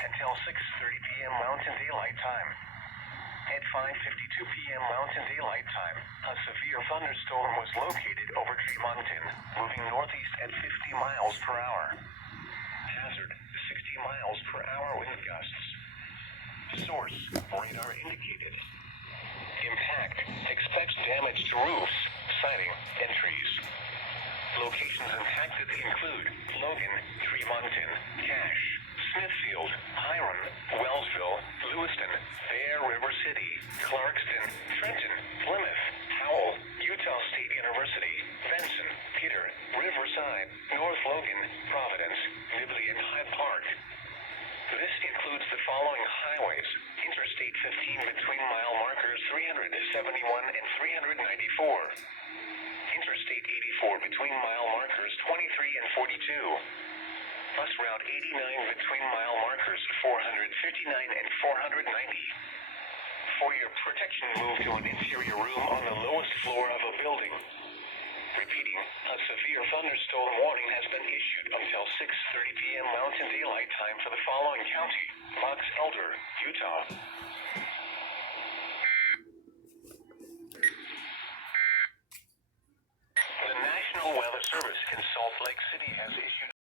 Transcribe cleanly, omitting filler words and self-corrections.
until 6:30 p.m. Mountain Daylight Time. At 5:52 p.m. Mountain Daylight Time, a severe thunderstorm was located over Tremonton, moving northeast at 50 miles per hour. Hazard, 60 miles per hour wind gusts. Source, radar indicated. Impact, expect damage to roofs, siding, and trees. Locations impacted include Logan, Tremonton, Cache, Smithfield, Hiram, Wellsville, Lewiston, Bear River City, Clarkston, Trenton, Plymouth, Howell, Utah State University, Benson, Peter, Riverside, North Logan, Providence, Nibley, and Hyde Park. This includes the following highways: Interstate 15 between mile markers 371 and 394. Interstate 84 between mile markers 23 and 42. Bus Route 89 between mile markers 459 and 490. For your protection, move to an interior room on the lowest floor of a building. Repeating, a severe thunderstorm warning has been issued until 6:30 p.m. Mountain Daylight Time for the following county: Box Elder, Utah.